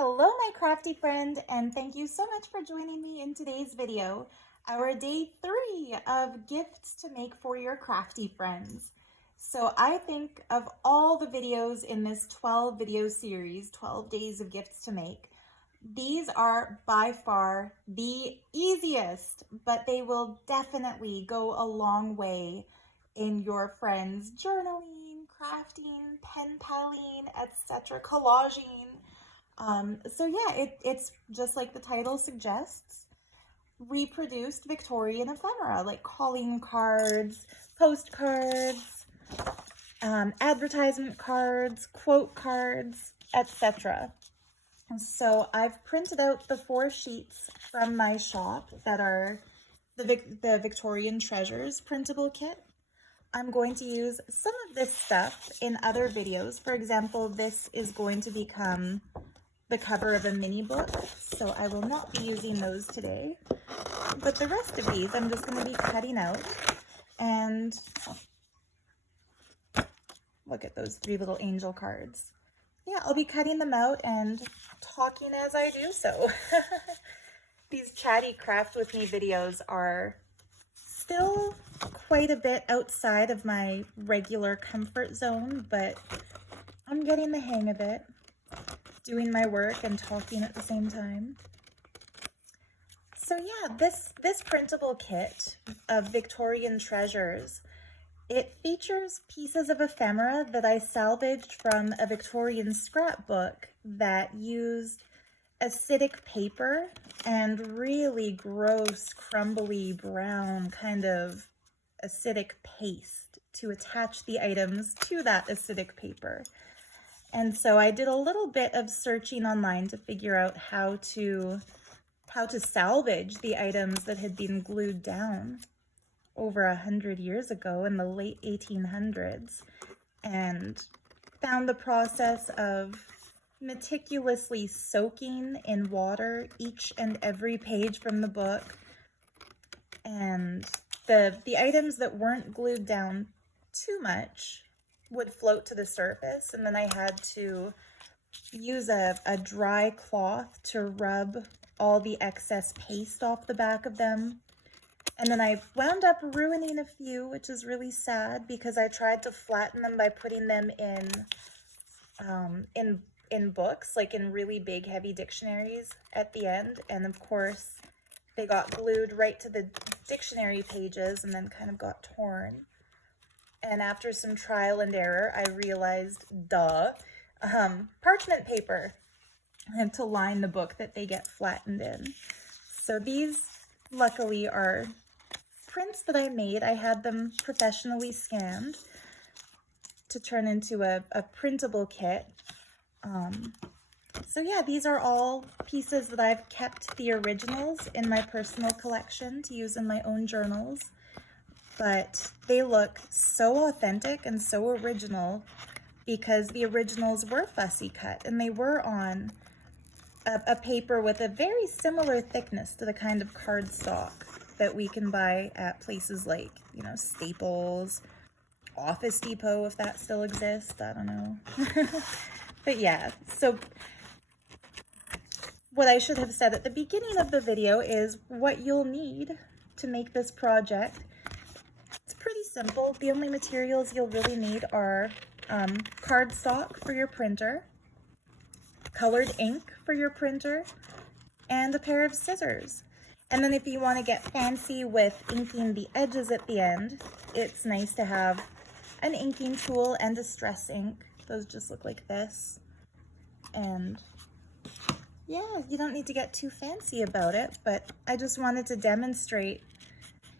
Hello, my crafty friend, and thank you so much for joining me in today's video, our day 3 of gifts to make for your crafty friends. So I think of all the videos in this 12 video series, 12 days of gifts to make, these are by far the easiest, but they will definitely go a long way in your friends' journaling, crafting, pen paling, etc., collaging. So yeah, it's just like the title suggests, reproduced Victorian ephemera, like calling cards, postcards, advertisement cards, quote cards, etc. So I've printed out the 4 sheets from my shop that are the Victorian Treasures printable kit. I'm going to use some of this stuff in other videos. For example, this is going to become the cover of a mini book, so I will not be using those today. But the rest of these I'm just going to be cutting out, and look at those 3 little angel cards. Yeah, I'll be cutting them out and talking as I do so. These chatty craft with me videos are still quite a bit outside of my regular comfort zone, but I'm getting the hang of it, doing my work and talking at the same time. So yeah, this printable kit of Victorian Treasures, it features pieces of ephemera that I salvaged from a Victorian scrapbook that used acidic paper and really gross, crumbly, brown kind of acidic paste to attach the items to that acidic paper. And so I did a little bit of searching online to figure out how to salvage the items that had been glued down over 100 years ago in the late 1800s, and found the process of meticulously soaking in water each and every page from the book. And the items that weren't glued down too much would float to the surface, and then I had to use a dry cloth to rub all the excess paste off the back of them. And then I wound up ruining a few, which is really sad because I tried to flatten them by putting them in books, like in really big heavy dictionaries at the end, and of course they got glued right to the dictionary pages and then kind of got torn. And after some trial and error, I realized, parchment paper and to line the book that they get flattened in. So these, luckily, are prints that I made. I had them professionally scanned to turn into a printable kit. So yeah, these are all pieces that I've kept the originals in my personal collection to use in my own journals. But they look so authentic and so original because the originals were fussy cut and they were on a paper with a very similar thickness to the kind of cardstock that we can buy at places like, you know, Staples, Office Depot, if that still exists, I don't know. But yeah, so what I should have said at the beginning of the video is what you'll need to make this project. It's pretty simple. The only materials you'll really need are cardstock for your printer, colored ink for your printer, and a pair of scissors. And then if you want to get fancy with inking the edges at the end, it's nice to have an inking tool and a stress ink. Those just look like this. And yeah, you don't need to get too fancy about it, but I just wanted to demonstrate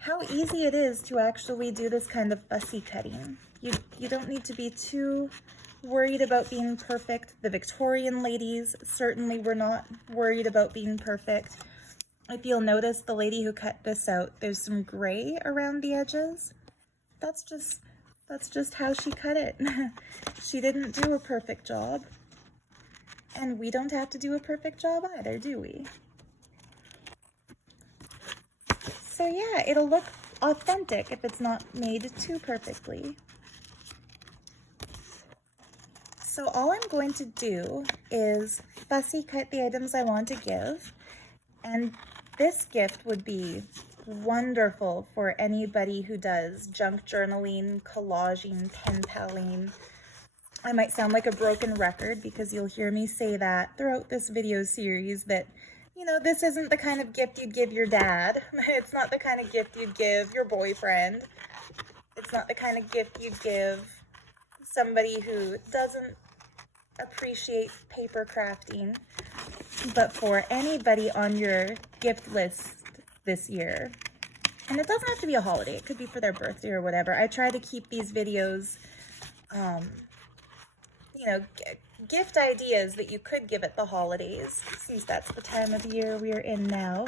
how easy it is to actually do this kind of fussy cutting. You don't need to be too worried about being perfect. The Victorian ladies certainly were not worried about being perfect. If you'll notice, the lady who cut this out, there's some gray around the edges. That's just how she cut it. She didn't do a perfect job. And we don't have to do a perfect job either, do we? So yeah, it'll look authentic if it's not made too perfectly. So all I'm going to do is fussy cut the items I want to give, and this gift would be wonderful for anybody who does junk journaling, collaging, pen paling. I might sound like a broken record because you'll hear me say that throughout this video series that, you know, this isn't the kind of gift you'd give your dad. It's not the kind of gift you'd give your boyfriend. It's not the kind of gift you'd give somebody who doesn't appreciate paper crafting. But for anybody on your gift list this year, and it doesn't have to be a holiday, it could be for their birthday or whatever. I try to keep these videos, you know, gift ideas that you could give at the holidays, since that's the time of year we're in now.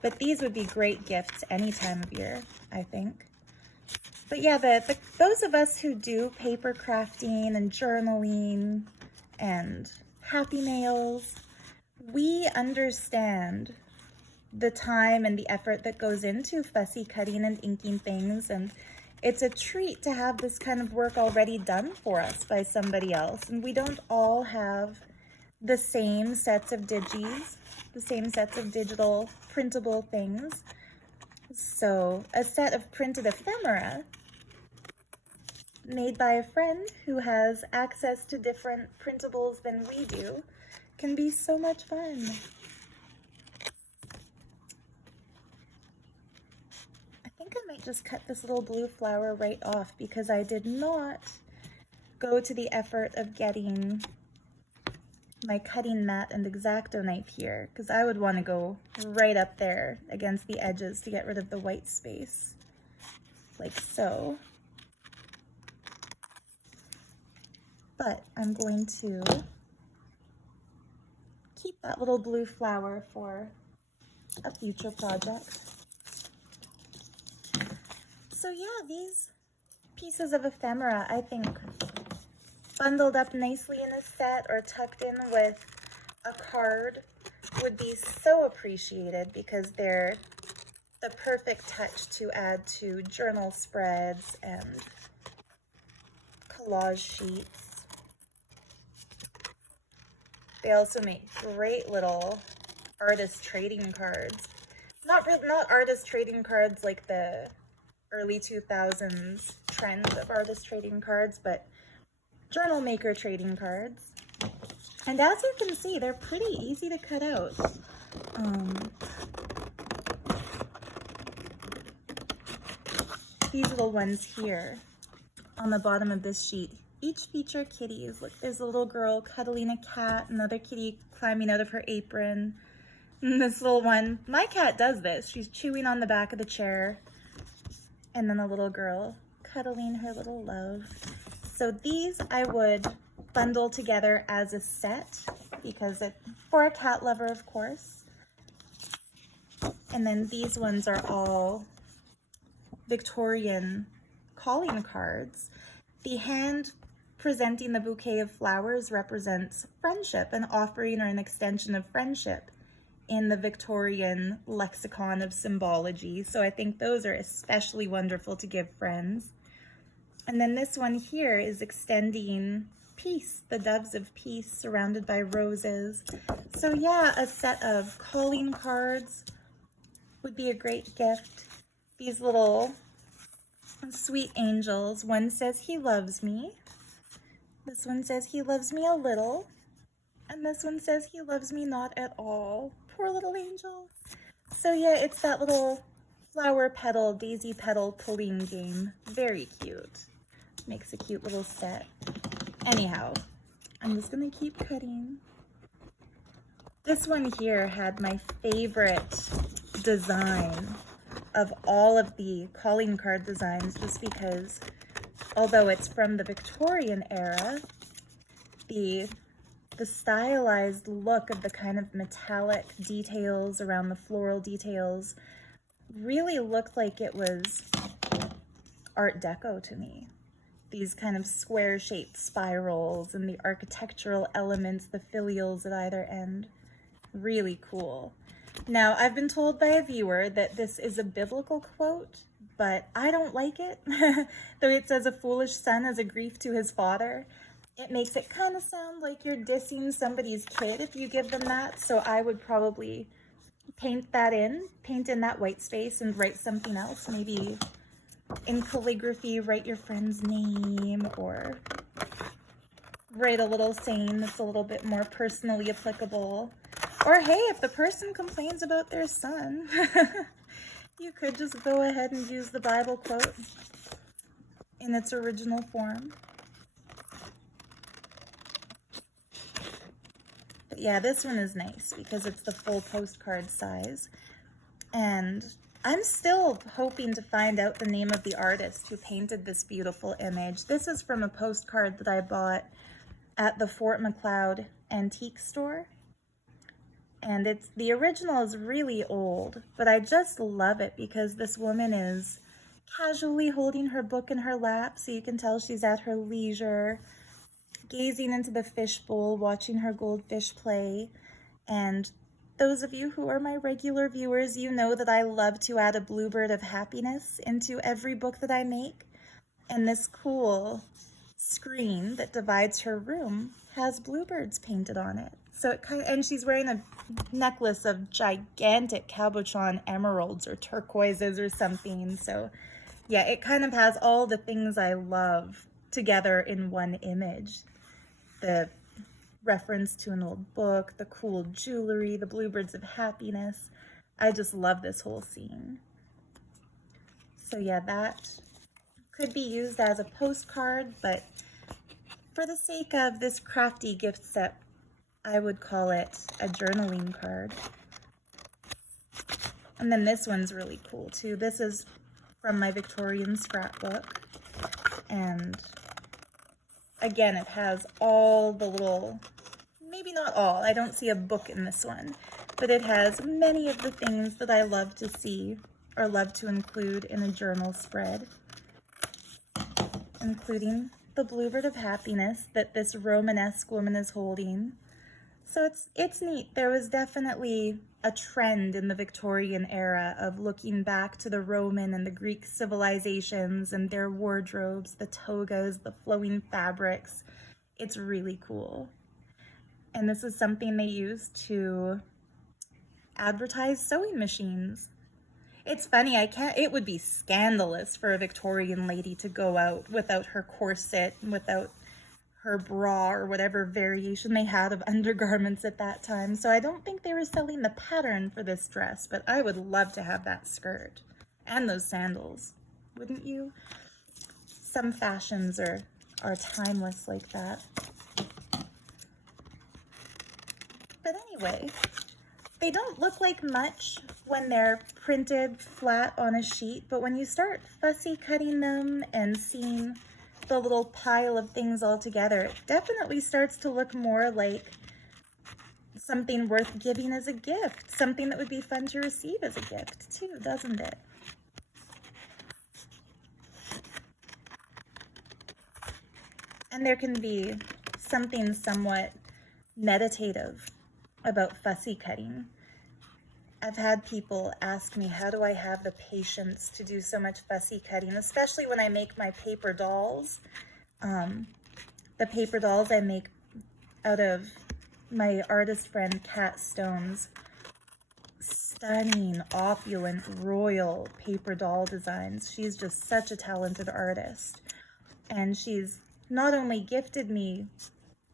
But these would be great gifts any time of year, I think. But yeah, those of us who do paper crafting and journaling and happy mails, we understand the time and the effort that goes into fussy cutting and inking things, and it's a treat to have this kind of work already done for us by somebody else. And we don't all have the same sets of digis, the same sets of digital printable things. So a set of printed ephemera made by a friend who has access to different printables than we do can be so much fun. I think I might just cut this little blue flower right off because I did not go to the effort of getting my cutting mat and X-Acto knife here, because I would want to go right up there against the edges to get rid of the white space, like so. But I'm going to keep that little blue flower for a future project. So yeah, these pieces of ephemera, I think, bundled up nicely in a set or tucked in with a card would be so appreciated, because they're the perfect touch to add to journal spreads and collage sheets. They also make great little artist trading cards. Not artist trading cards like the early 2000s trend of artist trading cards, but journal maker trading cards. And as you can see, they're pretty easy to cut out. These little ones here on the bottom of this sheet each feature kitties. Look, there's a little girl cuddling a cat, another kitty climbing out of her apron, and this little one, my cat does this, she's chewing on the back of the chair, and then a little girl cuddling her little love. So these I would bundle together as a set, because for a cat lover, of course. And then these ones are all Victorian calling cards. The hand presenting the bouquet of flowers represents friendship, an offering or an extension of friendship in the Victorian lexicon of symbology. So I think those are especially wonderful to give friends. And then this one here is extending peace, the doves of peace surrounded by roses. So yeah, a set of calling cards would be a great gift. These little sweet angels. One says he loves me. This one says he loves me a little. And this one says he loves me not at all. Poor little angel. So yeah, it's that little flower petal, daisy petal pulling game. Very cute. Makes a cute little set. Anyhow, I'm just gonna keep cutting. This one here had my favorite design of all of the calling card designs, just because although it's from the Victorian era, the stylized look of the kind of metallic details around the floral details really looked like it was Art Deco to me. These kind of square-shaped spirals and the architectural elements, the filials at either end. Really cool. Now, I've been told by a viewer that this is a biblical quote, but I don't like it. Though it says a foolish son is a grief to his father. it makes it kind of sound like you're dissing somebody's kid if you give them that. So I would probably paint in that white space and write something else. Maybe in calligraphy, write your friend's name, or write a little saying that's a little bit more personally applicable. Or hey, if the person complains about their son, you could just go ahead and use the Bible quote in its original form. But yeah, this one is nice because it's the full postcard size. And I'm still hoping to find out the name of the artist who painted this beautiful image. This is from a postcard that I bought at the Fort McLeod antique store. And the original is really old, but I just love it because this woman is casually holding her book in her lap, so you can tell she's at her leisure, gazing into the fishbowl, watching her goldfish play. And those of you who are my regular viewers, you know that I love to add a bluebird of happiness into every book that I make. And this cool screen that divides her room has bluebirds painted on it. So it and she's wearing a necklace of gigantic cabochon emeralds or turquoises or something. So yeah, it kind of has all the things I love together in one image. The reference to an old book, the cool jewelry, the bluebirds of happiness. I just love this whole scene. So yeah, that could be used as a postcard, but for the sake of this crafty gift set, I would call it a journaling card. And then this one's really cool too. This is from my Victorian scrapbook. And again, it has all the little, maybe not all, I don't see a book in this one, but it has many of the things that I love to see or love to include in a journal spread, including the bluebird of happiness that this Romanesque woman is holding. So it's neat. There was definitely a trend in the Victorian era of looking back to the Roman and the Greek civilizations and their wardrobes, the togas, the flowing fabrics. It's really cool. And this is something they used to advertise sewing machines. It's funny, it would be scandalous for a Victorian lady to go out without her corset, without her bra or whatever variation they had of undergarments at that time. So I don't think they were selling the pattern for this dress, but I would love to have that skirt and those sandals, wouldn't you? Some fashions are timeless like that. But anyway, they don't look like much when they're printed flat on a sheet, but when you start fussy cutting them and seeing the little pile of things all together, it definitely starts to look more like something worth giving as a gift, something that would be fun to receive as a gift too, doesn't it? And there can be something somewhat meditative about fussy cutting. I've had people ask me, how do I have the patience to do so much fussy cutting, especially when I make my paper dolls. The paper dolls I make out of my artist friend Kat Stone's stunning, opulent, royal paper doll designs. She's just such a talented artist. And she's not only gifted me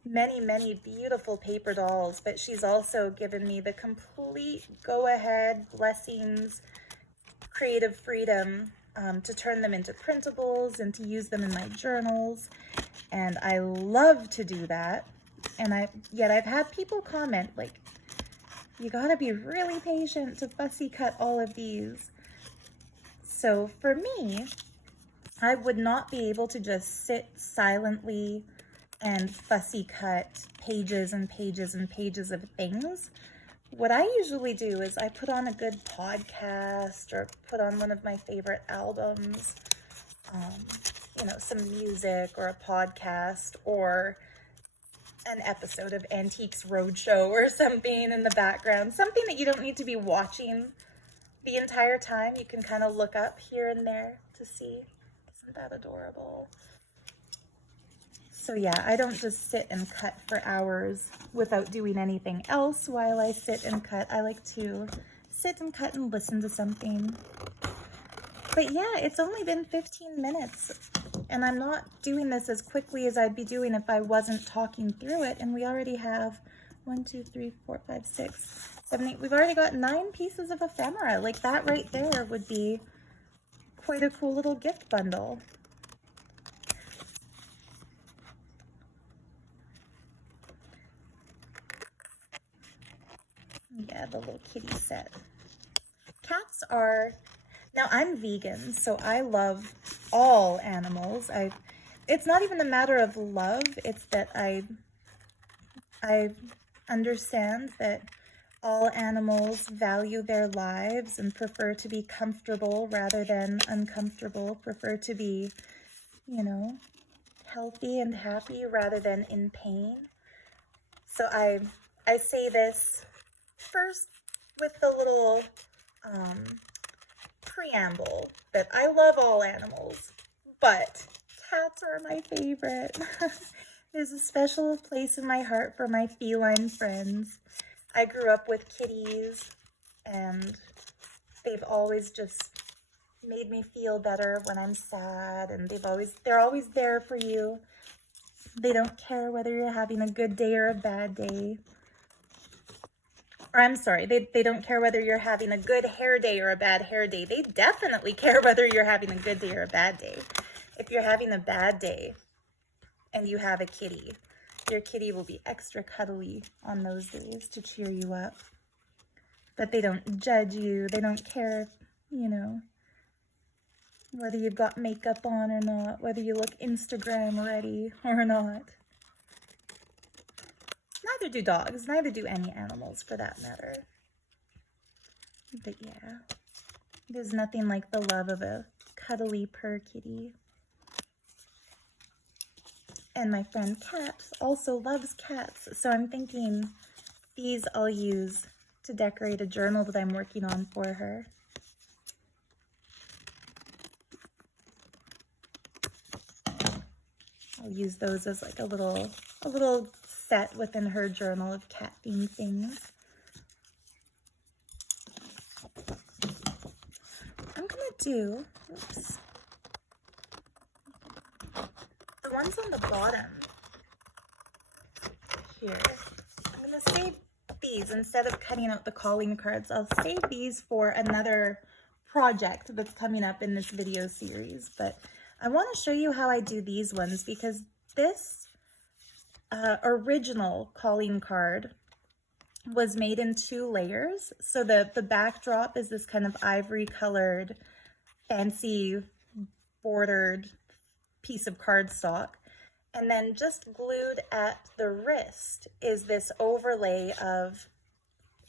many, many beautiful paper dolls, but she's also given me the complete go-ahead, blessings, creative freedom to turn them into printables and to use them in my journals. And I love to do that. And yet I've had people comment, like, you gotta be really patient to fussy cut all of these. So for me, I would not be able to just sit silently and fussy cut pages and pages and pages of things. What I usually do is I put on a good podcast or put on one of my favorite albums, you know, some music or a podcast or an episode of Antiques Roadshow or something in the background, something that you don't need to be watching the entire time. You can kind of look up here and there to see. Isn't that adorable? So yeah, I don't just sit and cut for hours without doing anything else while I sit and cut. I like to sit and cut and listen to something. But yeah, it's only been 15 minutes and I'm not doing this as quickly as I'd be doing if I wasn't talking through it. And we already have 1, 2, 3, 4, 5, 6, 7, 8. We've already got 9 pieces of ephemera. Like that right there would be quite a cool little gift bundle. Yeah, the little kitty set. Cats are, now I'm vegan, so I love all animals. It's not even a matter of love, it's that I understand that all animals value their lives and prefer to be comfortable rather than uncomfortable, prefer to be, you know, healthy and happy rather than in pain. So I say this first with the little preamble that I love all animals, but cats are my favorite. There's a special place in my heart for my feline friends. I grew up with kitties and they've always just made me feel better when I'm sad, and they're always there for you. They don't care whether you're having a good day or a bad day. Or I'm sorry, they don't care whether you're having a good hair day or a bad hair day. They definitely care whether you're having a good day or a bad day. If you're having a bad day and you have a kitty, your kitty will be extra cuddly on those days to cheer you up. But they don't judge you. They don't care, you know, whether you've got makeup on or not, whether you look Instagram ready or not. Neither do dogs, neither do any animals for that matter. But yeah, there's nothing like the love of a cuddly purr kitty. And my friend Kat also loves cats, so I'm thinking these I'll use to decorate a journal that I'm working on for her. I'll use those as like a little set within her journal of cat themed things. I'm gonna do, oops, the ones on the bottom here. I'm gonna save these instead of cutting out the calling cards. I'll save these for another project that's coming up in this video series, but I want to show you how I do these ones because this original calling card was made in 2 layers. So the backdrop is this kind of ivory colored, fancy bordered piece of cardstock. And then just glued at the wrist is this overlay of,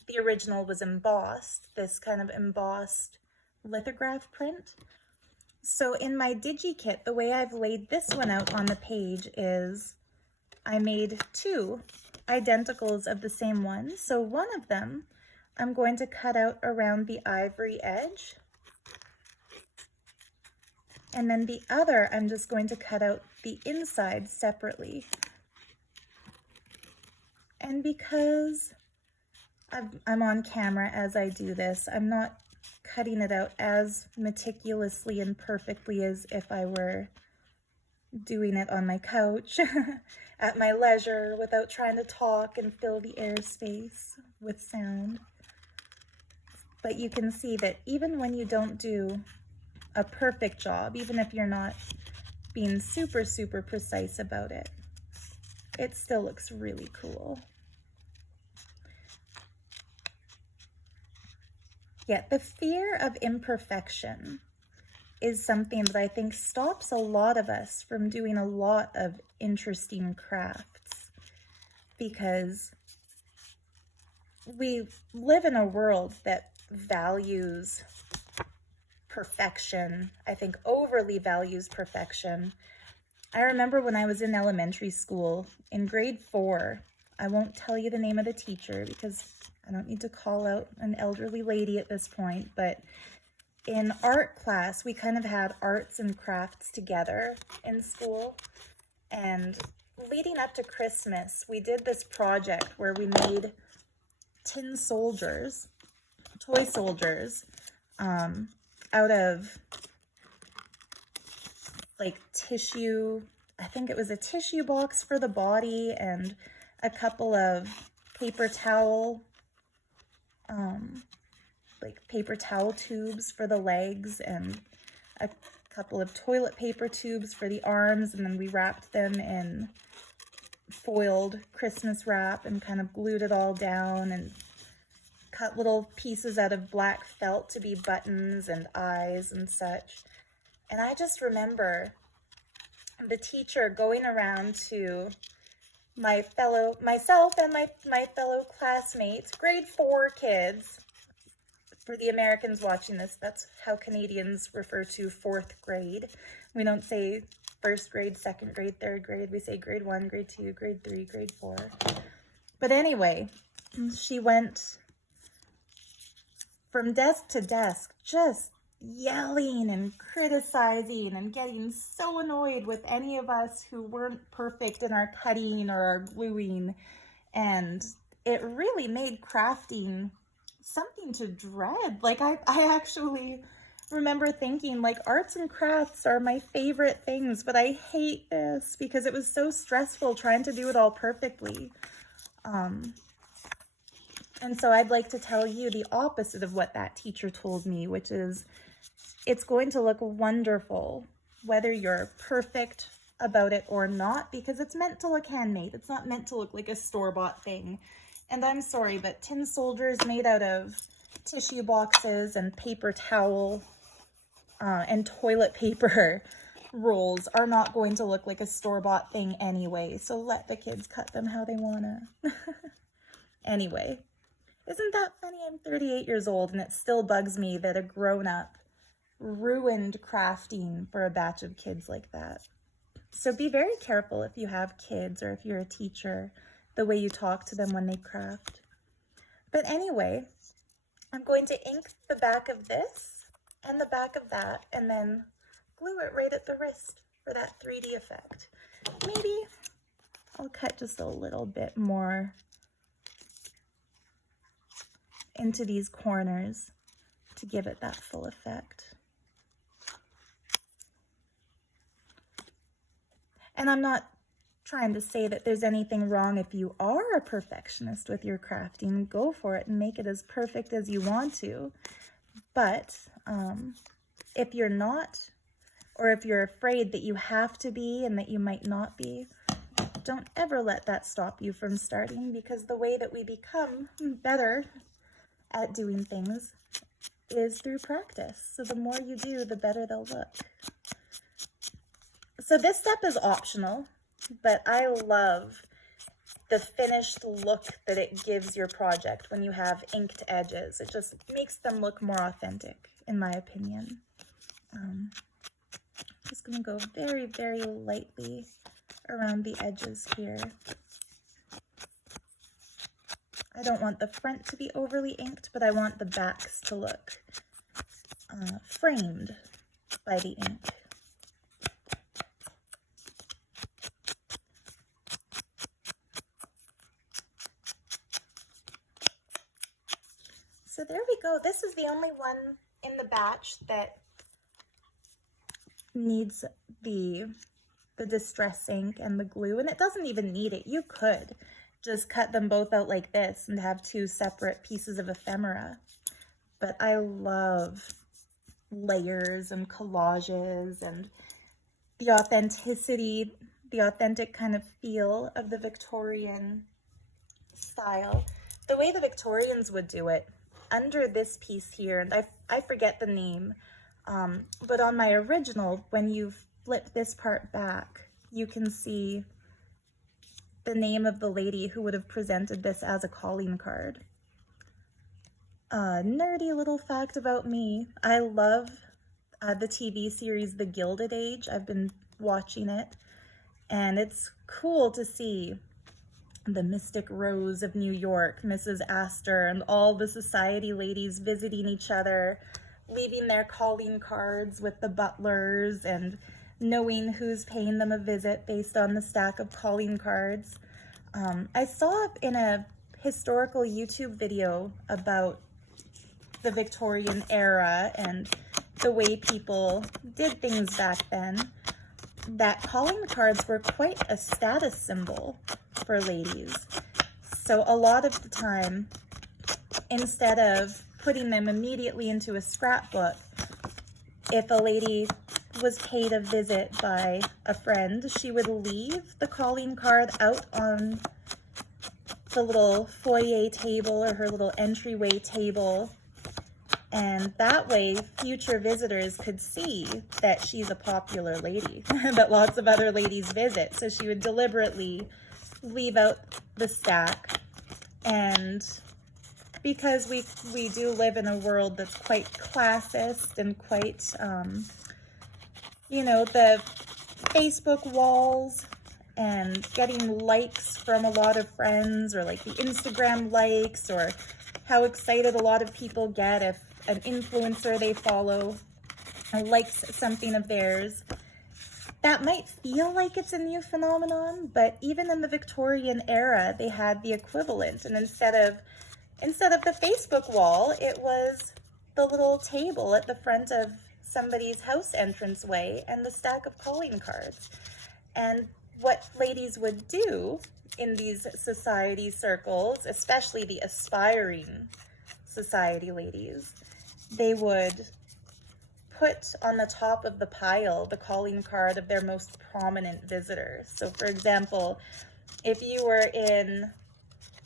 the original was embossed, this kind of embossed lithograph print. So in my DigiKit, the way I've laid this one out on the page is I made 2 identicals of the same one. So one of them I'm going to cut out around the ivory edge. And then the other I'm just going to cut out the inside separately. And because I'm on camera as I do this, I'm not cutting it out as meticulously and perfectly as if I were doing it on my couch at my leisure without trying to talk and fill the airspace with sound. But you can see that even when you don't do a perfect job, even if you're not being super, super precise about it, it still looks really cool. Yet the fear of imperfection is something that I think stops a lot of us from doing a lot of interesting crafts, because we live in a world that values perfection. I think overly values perfection. I remember when I was in elementary school in grade 4, I won't tell you the name of the teacher because I don't need to call out an elderly lady at this point, but in art class, we kind of had arts and crafts together in school. And leading up to Christmas, we did this project where we made tin soldiers, toy soldiers, out of like tissue. I think it was a tissue box for the body and a couple of paper towel, like paper towel tubes for the legs and a couple of toilet paper tubes for the arms, and then we wrapped them in foiled Christmas wrap and kind of glued it all down and cut little pieces out of black felt to be buttons and eyes and such. And I just remember the teacher going around to myself and my fellow classmates, grade 4 kids. For the Americans watching this, that's how Canadians refer to 4th grade. We don't say 1st grade, 2nd grade, 3rd grade. We say grade 1, grade 2, grade 3, grade 4. But anyway, she went from desk to desk, just yelling and criticizing and getting so annoyed with any of us who weren't perfect in our cutting or our gluing. And it really made crafting something to dread. Like I actually remember thinking, like, arts and crafts are my favorite things, but I hate this because it was so stressful trying to do it all perfectly. And so I'd like to tell you the opposite of what that teacher told me, which is it's going to look wonderful whether you're perfect about it or not, because it's meant to look handmade. It's not meant to look like a store-bought thing. And I'm sorry, but tin soldiers made out of tissue boxes and paper towel and toilet paper rolls are not going to look like a store-bought thing anyway. So let the kids cut them how they wanna. Anyway, isn't that funny? I'm 38 years old and it still bugs me that a grown-up ruined crafting for a batch of kids like that. So be very careful if you have kids or if you're a teacher, the way you talk to them when they craft. But anyway, I'm going to ink the back of this and the back of that and then glue it right at the wrist for that 3D effect. Maybe I'll cut just a little bit more into these corners to give it that full effect. And I'm not trying to say that there's anything wrong if you are a perfectionist with your crafting. Go for it and make it as perfect as you want to. But if you're not, or if you're afraid that you have to be and that you might not be, don't ever let that stop you from starting, because the way that we become better at doing things is through practice. So the more you do, the better they'll look. So this step is optional, but I love the finished look that it gives your project when you have inked edges. It just makes them look more authentic, in my opinion. Just gonna go very, very lightly around the edges here. I don't want the front to be overly inked, but I want the backs to look framed by the ink. So there we go. This is the only one in the batch that needs the distress ink and the glue, and it doesn't even need it. You could just cut them both out like this and have 2 separate pieces of ephemera. But I love layers and collages and the authenticity, the authentic kind of feel of the Victorian style. The way the Victorians would do it, under this piece here, and I forget the name, but on my original, when you flip this part back, you can see the name of the lady who would have presented this as a calling card. Nerdy little fact about me, I love the TV series The Gilded Age. I've been watching it, and it's cool to see the Mystic Rose of New York, Mrs. Astor, and all the society ladies visiting each other, leaving their calling cards with the butlers, and knowing who's paying them a visit based on the stack of calling cards. I saw in a historical YouTube video about the Victorian era and the way people did things back then, that calling cards were quite a status symbol for ladies. So a lot of the time, instead of putting them immediately into a scrapbook, if a lady was paid a visit by a friend, she would leave the calling card out on the little foyer table or her little entryway table, and that way future visitors could see that she's a popular lady, that lots of other ladies visit. So she would deliberately leave out the stack. And because we do live in a world that's quite classist and quite, you know, the Facebook walls and getting likes from a lot of friends, or like the Instagram likes, or how excited a lot of people get if an influencer they follow likes something of theirs. That might feel like it's a new phenomenon, but even in the Victorian era, they had the equivalent. And instead of the Facebook wall, it was the little table at the front of somebody's house entranceway and the stack of calling cards. And what ladies would do in these society circles, especially the aspiring society ladies, they would put on the top of the pile the calling card of their most prominent visitors. So for example, if you were in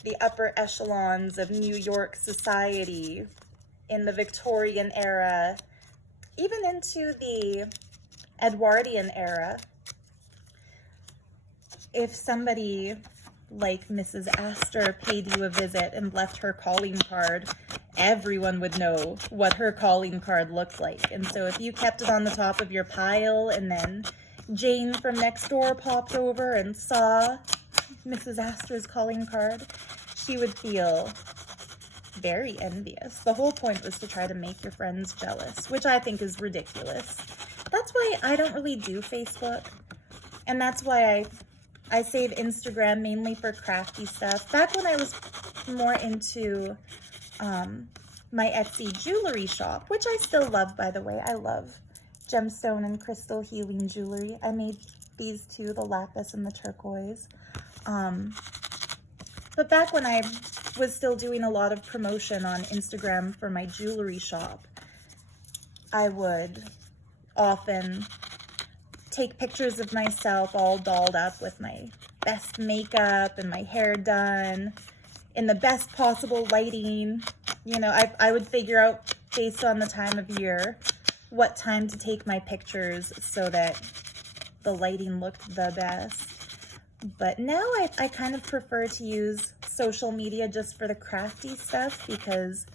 the upper echelons of New York society in the Victorian era, even into the Edwardian era, if somebody like Mrs. Astor paid you a visit and left her calling card, everyone would know what her calling card looked like. And so if you kept it on the top of your pile and then Jane from next door popped over and saw Mrs. Astor's calling card, she would feel very envious. The whole point was to try to make your friends jealous, which I think is ridiculous. That's why I don't really do Facebook, and that's why I save Instagram mainly for crafty stuff. Back when I was more into my Etsy jewelry shop, which I still love, by the way. I love gemstone and crystal healing jewelry. I made these two, the lapis and the turquoise. But back when I was still doing a lot of promotion on Instagram for my jewelry shop, I would often take pictures of myself all dolled up with my best makeup and my hair done in the best possible lighting. You know, I would figure out based on the time of year what time to take my pictures so that the lighting looked the best. But now I kind of prefer to use social media just for the crafty stuff, because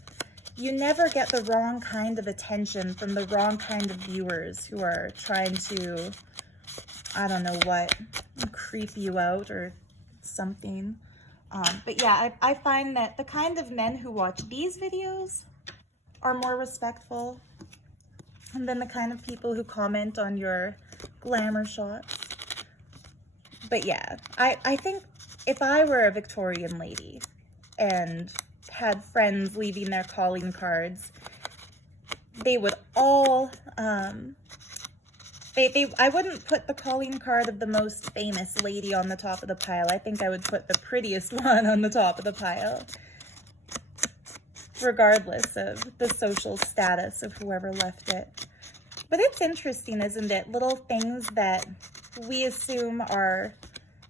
you never get the wrong kind of attention from the wrong kind of viewers who are trying to, I don't know what, creep you out or something. But yeah, I find that the kind of men who watch these videos are more respectful than the kind of people who comment on your glamour shots. But yeah, I think if I were a Victorian lady and had friends leaving their calling cards, they would all, I wouldn't put the calling card of the most famous lady on the top of the pile. I think I would put the prettiest one on the top of the pile, regardless of the social status of whoever left it. But it's interesting, isn't it? Little things that we assume are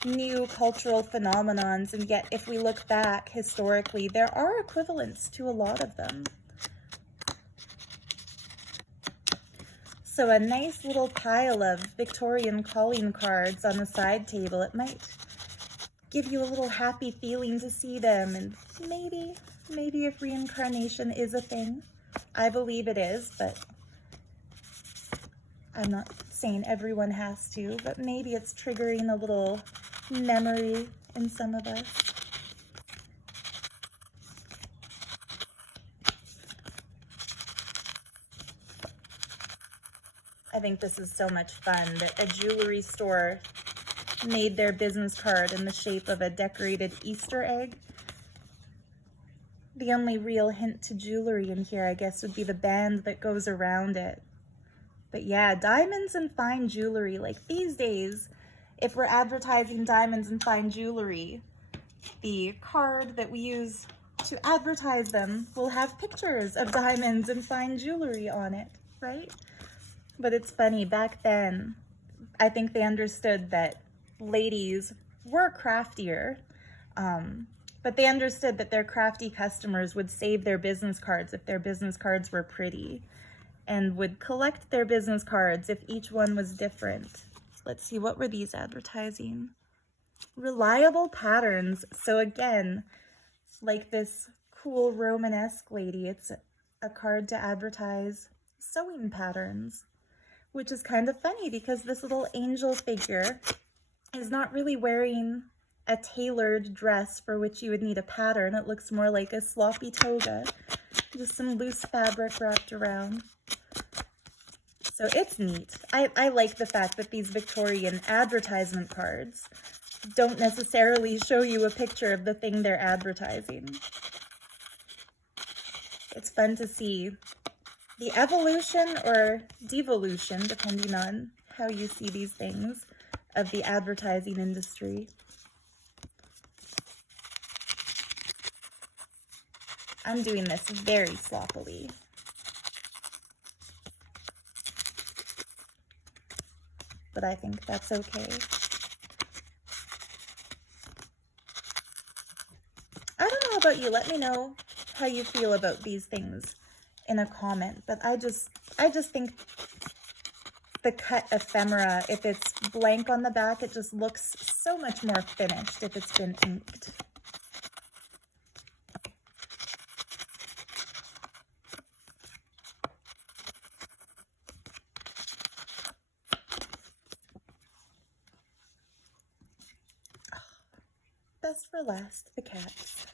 new cultural phenomenons, and yet if we look back historically, there are equivalents to a lot of them. So a nice little pile of Victorian calling cards on the side table, it might give you a little happy feeling to see them, and maybe if reincarnation is a thing. I believe it is, but I'm not saying everyone has to, but maybe it's triggering a little memory in some of us. I think this is so much fun that a jewelry store made their business card in the shape of a decorated Easter egg. The only real hint to jewelry in here, I guess, would be the band that goes around it. But yeah, diamonds and fine jewelry, like these days, if we're advertising diamonds and fine jewelry, the card that we use to advertise them will have pictures of diamonds and fine jewelry on it, right? But it's funny, back then, I think they understood that ladies were craftier, but they understood that their crafty customers would save their business cards if their business cards were pretty, and would collect their business cards if each one was different. Let's see, what were these advertising? Reliable patterns. So again, like this cool Romanesque lady, it's a card to advertise sewing patterns, which is kind of funny because this little angel figure is not really wearing a tailored dress for which you would need a pattern. It looks more like a sloppy toga, just some loose fabric wrapped around. So it's neat. I like the fact that these Victorian advertisement cards don't necessarily show you a picture of the thing they're advertising. It's fun to see the evolution or devolution, depending on how you see these things, of the advertising industry. I'm doing this very sloppily. But I think that's okay. I don't know about you, let me know how you feel about these things in a comment, but I just think the cut ephemera, if it's blank on the back, it just looks so much more finished if it's been inked. Best for last, the cats.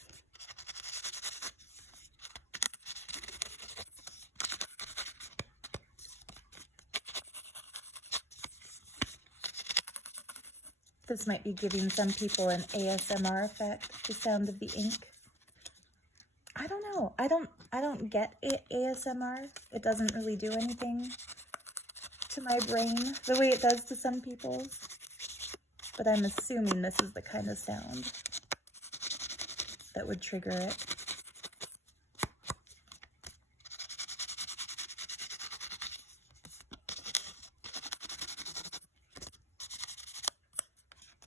This might be giving some people an ASMR effect, the sound of the ink. I don't know. I don't get it, ASMR. It doesn't really do anything to my brain the way it does to some people's. But I'm assuming this is the kind of sound that would trigger it.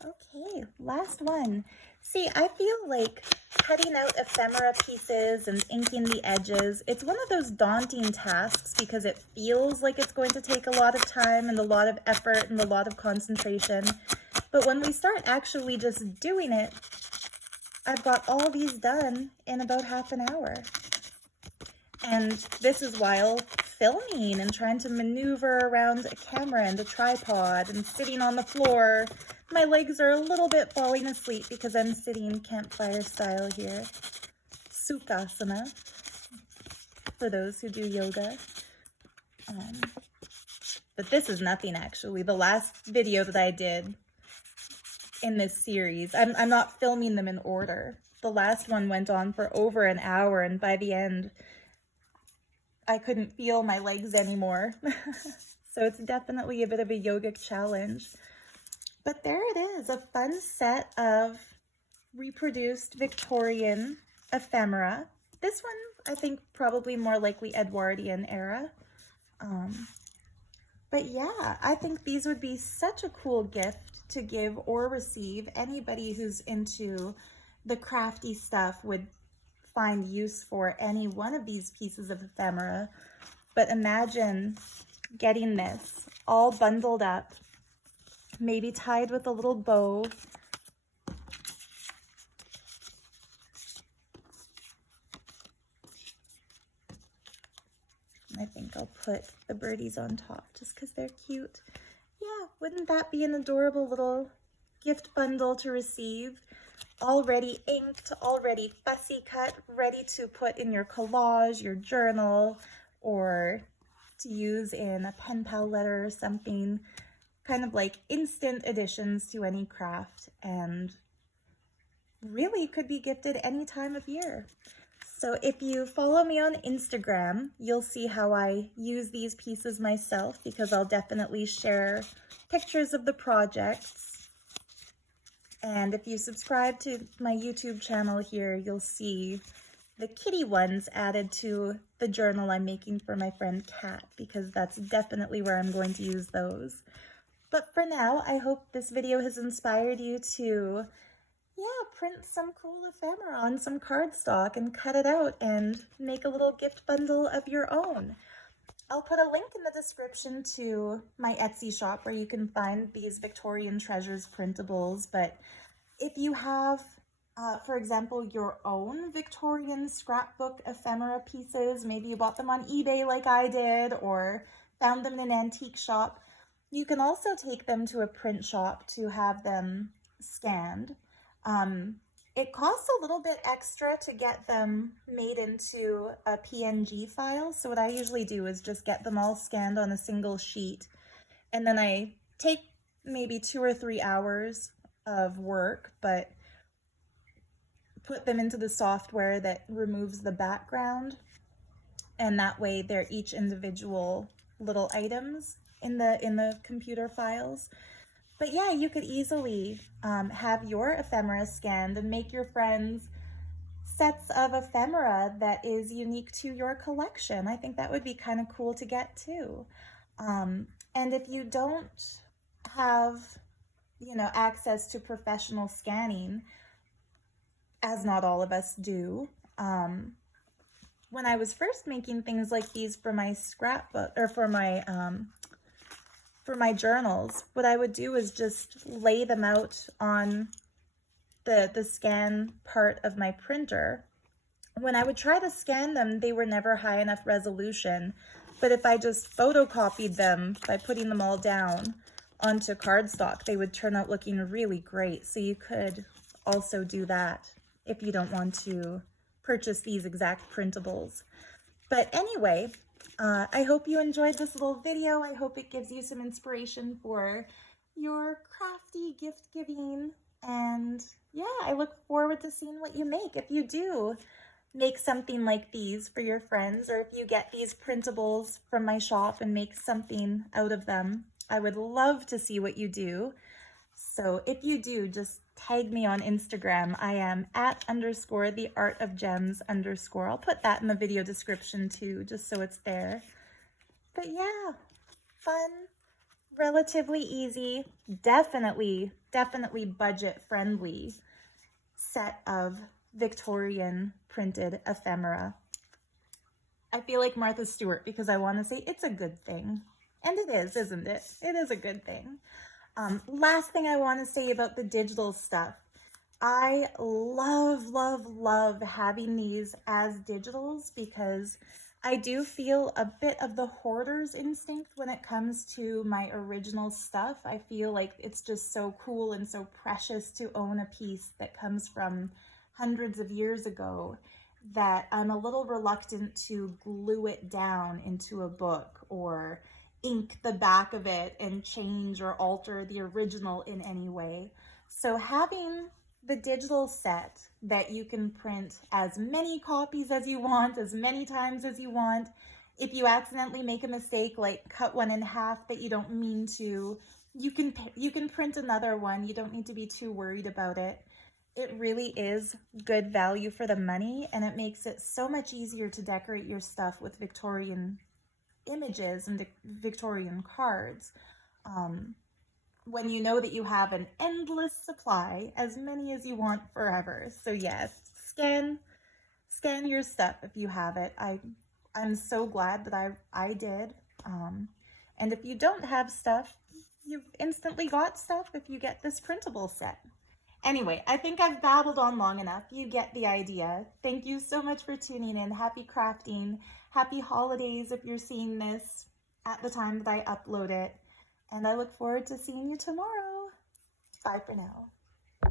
Okay, last one. See, I feel like cutting out ephemera pieces and inking the edges, it's one of those daunting tasks because it feels like it's going to take a lot of time and a lot of effort and a lot of concentration. But when we start actually just doing it, I've got all these done in about half an hour. And this is while filming and trying to maneuver around a camera and a tripod and sitting on the floor. My legs are a little bit falling asleep because I'm sitting campfire style here. Sukhasana, for those who do yoga. But this is nothing actually. The last video that I did in this series, I'm not filming them in order. The last one went on for over an hour, and by the end, I couldn't feel my legs anymore. So it's definitely a bit of a yogic challenge. But there it is, a fun set of reproduced Victorian ephemera. This one, I think, probably more likely Edwardian era. But yeah, I think these would be such a cool gift to give or receive. Anybody who's into the crafty stuff would find use for any one of these pieces of ephemera. But imagine getting this all bundled up, maybe tied with a little bow. I think I'll put the birdies on top just because they're cute. Yeah, wouldn't that be an adorable little gift bundle to receive? Already inked, already fussy cut, ready to put in your collage, your journal, or to use in a pen pal letter or something, kind of like instant additions to any craft, and really could be gifted any time of year. So if you follow me on Instagram, you'll see how I use these pieces myself, because I'll definitely share pictures of the projects. And if you subscribe to my YouTube channel here, you'll see the kitty ones added to the journal I'm making for my friend Kat, because that's definitely where I'm going to use those. But for now, I hope this video has inspired you to, print some cool ephemera on some cardstock and cut it out and make a little gift bundle of your own. I'll put a link in the description to my Etsy shop where you can find these Victorian Treasures printables. But if you have, for example, your own Victorian scrapbook ephemera pieces, maybe you bought them on eBay like I did, or found them in an antique shop, you can also take them to a print shop to have them scanned. It costs a little bit extra to get them made into a PNG file. So what I usually do is just get them all scanned on a single sheet. And then I take maybe 2 or 3 hours of work, but put them into the software that removes the background. And that way they're each individual little items in the computer files. But yeah, you could easily have your ephemera scanned and make your friends sets of ephemera that is unique to your collection. I think that would be kind of cool to get too. And if you don't have, access to professional scanning, as not all of us do, when I was first making things like these for my scrapbook, or for my journals, what I would do is just lay them out on the scan part of my printer. When I would try to scan them, they were never high enough resolution. But if I just photocopied them by putting them all down onto cardstock, they would turn out looking really great. So you could also do that if you don't want to purchase these exact printables. But anyway, I hope you enjoyed this little video. I hope it gives you some inspiration for your crafty gift giving. And yeah, I look forward to seeing what you make. If you do make something like these for your friends, or if you get these printables from my shop and make something out of them, I would love to see what you do. So if you do, just tag me on Instagram. I am @_theartofgems_. I'll put that in the video description too, just so it's there. But yeah, fun, relatively easy, definitely budget friendly set of Victorian printed ephemera. I feel like Martha Stewart because I want to say it's a good thing. And it is, isn't it? It is a good thing. Last thing I want to say about the digital stuff. I love having these as digitals, because I do feel a bit of the hoarder's instinct when it comes to my original stuff. I feel like it's just so cool and so precious to own a piece that comes from hundreds of years ago, that I'm a little reluctant to glue it down into a book or ink the back of it and change or alter the original in any way. So having the digital set that you can print as many copies as you want, as many times as you want. If you accidentally make a mistake, like cut one in half that you don't mean to, you can print another one. You don't need to be too worried about it. It really is good value for the money, and it makes it so much easier to decorate your stuff with Victorian images and Victorian cards, when you know that you have an endless supply, as many as you want forever. So yes, scan your stuff if you have it. I'm so glad that I did. And if you don't have stuff, you've instantly got stuff if you get this printable set. Anyway, I think I've babbled on long enough. You get the idea. Thank you so much for tuning in. Happy crafting. Happy holidays if you're seeing this at the time that I upload it. And I look forward to seeing you tomorrow. Bye for now.